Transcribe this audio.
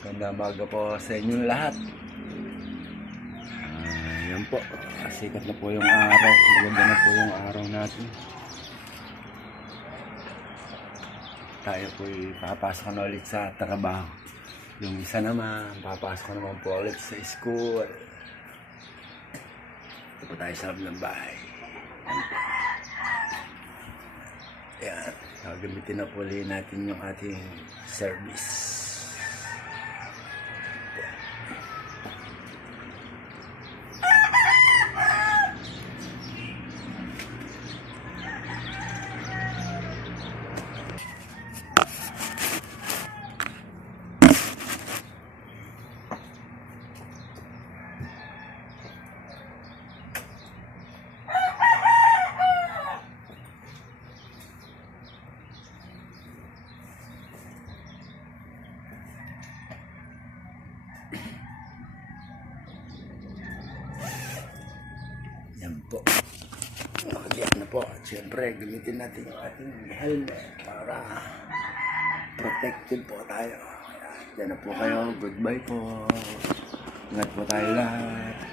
Ganda umaga po sa inyong lahat. Yan po, sikat na po yung araw. Maganda na po yung araw natin. Tayo po papasok na ulit sa trabaho. Yung isa naman, papasok naman po ulit sa school. Ito po tayo sa loob ng bahay. Ayan, gagamitin na po ulit natin yung ating service. Yan po. Yan na po. Siyempre, gamitin natin yung ating helmet para protected po tayo. Yan na po kayo. Goodbye po. Ingat po tayo lahat.